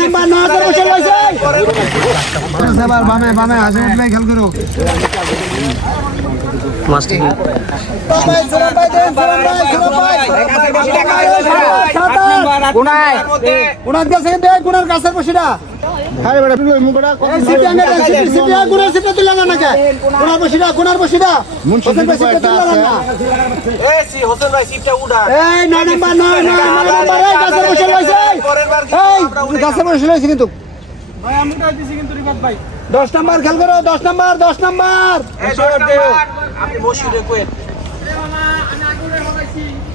Number নয় হাজার বসে রয়েছে এবার বামে বামে উঠবে খেল করো। কোনার কাছে দে কোনার বসিরা আরে বেটা তুই মুখটা এই সিটি দেন সিটি সিটি আ কোনার সিটি তুলে না নাকি কোনার বসিরা কোনার বসিরা মুন্সি হোসেন ভাই সিটি তুলে না না এই নয় নাম্বার নয় নয় নাম্বার এই গাছে বসে রয়েছে এই গাছে বসে রয়েছে কিন্তু দশ নাম্বার খেল করো দশ নাম্বার দশ নাম্বার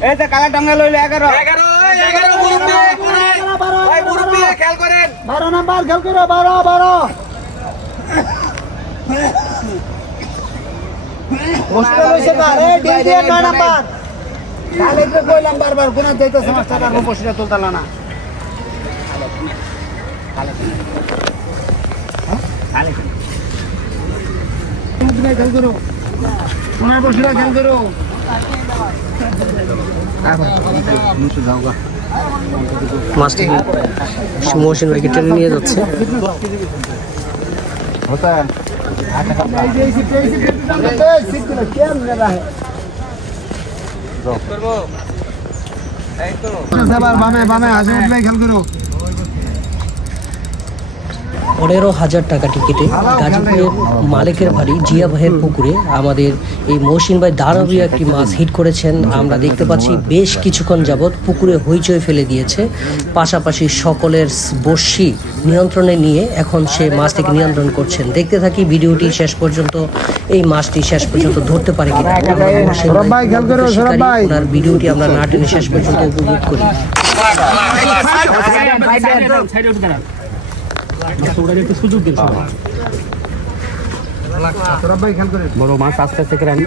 এই তো কালা ডাঙ্গা লইলে এগারো বারো নাম্বার খেল করো বারো বারো। বসে রয়েছে কার এই ডিল দিয়ে নয় নাম্বার। তাহলে কইলাম বারবার কোন যাইতেছে মাস্টার আর বসিরা তুলতালা না। খেল করো। কোনার বসিরা খেল করো। মাছটি মহসিন ভাইকে টেনে নিয়ে যাচ্ছে। বামে বামে হাসি উঠবে খেল করো। পনেরো হাজার টাকা টিকিটে গাজীপুরের মালিকের বাড়ি জিয়া ভাইয়ের পুকুরে আমাদের এই মহসিন ভাই দানবীয় একটি মাছ হিট করেছেন আমরা দেখতে পাচ্ছি বেশ কিছুক্ষণ যাবৎ পুকুরে হইচই ফেলে দিয়েছে পাশাপাশি সকলের বর্ষি নিয়ন্ত্রণে নিয়ে এখন সে মাছটিকে নিয়ন্ত্রণ করছেন দেখতে থাকি ভিডিওটি শেষ পর্যন্ত এই মাছটি শেষ পর্যন্ত ধরতে পারে কিনা। ওনার ভিডিওটি আমরা না টেনে শেষ পর্যন্ত উপভোগ করি ভাই খেল করেন বড় মাছ আস্তে আস্তে করে আনি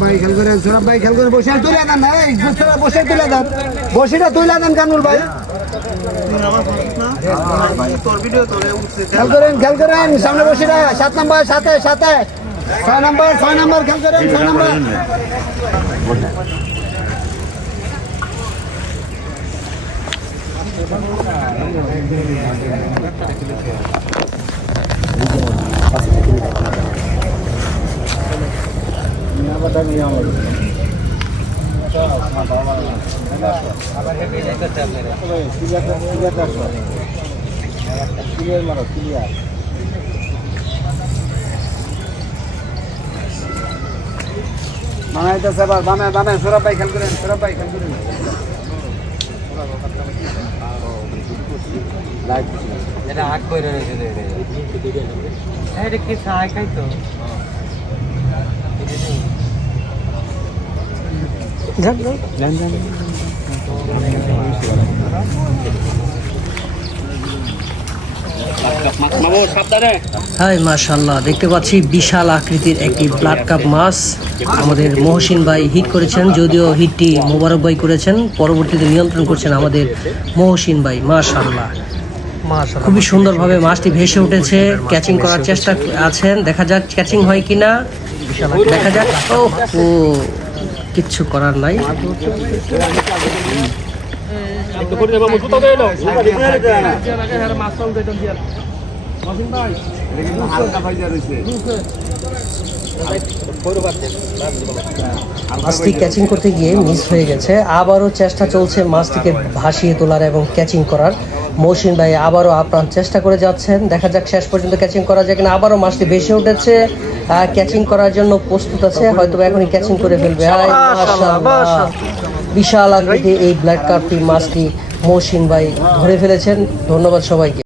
ভাই খেল করেন সৌরভ ভাই খেল করে বসে তুলে দেন বসে তুলে দেন বসিটা তুলে দেন কানুল ভাই খেল করেন খেল করেন সামনে বসিরা সাত নাম্বার সাথে সাথে ছয় নাম্বার নাম্বার বানাইতেছে এবার বামে বামে সৌরভ ভাই খেল করেন সৌরভ ভাই খেল করেন। এটা করে রয়েছে রে এটা। কি খাই তো? হাই মাশাল্লাহ দেখতে পাচ্ছি বিশাল আকৃতির একটি ব্লাড কাপ মাছ আমাদের মহসিন ভাই হিট করেছেন, যদিও হিটটি মোবারক ভাই করেছেন, পরবর্তীতে নিয়ন্ত্রণ করছেন আমাদের মহসিন ভাই মাশাল্লাহ খুবই সুন্দরভাবে মাছটি ভেসে উঠেছে ক্যাচিং করার চেষ্টা আছেন, দেখা যাক ক্যাচিং হয় কিনা। দেখা যাক ও, কিচ্ছু করার নাই। মাছটি ক্যাচিং করতে গিয়ে মিস হয়ে গেছে। আবারও চেষ্টা চলছে মাছটিকে ভাসিয়ে তোলার এবং ক্যাচিং করার। মৌসিন ভাই আবারও আপ্রাণ চেষ্টা করে যাচ্ছেন। দেখা যাক শেষ পর্যন্ত ক্যাচিং করা যায় কিনা। আবারও মাছটি ভেসে উঠেছে। ক্যাচিং করার জন্য প্রস্তুত আছে। হয়তো এখনই ক্যাচিং করে ফেলবে। বিশাল আকৃতি এই ব্ল্যাক কার্পটি মাছটি মৌসিন ভাই ধরে ফেলেছেন। ধন্যবাদ সবাইকে।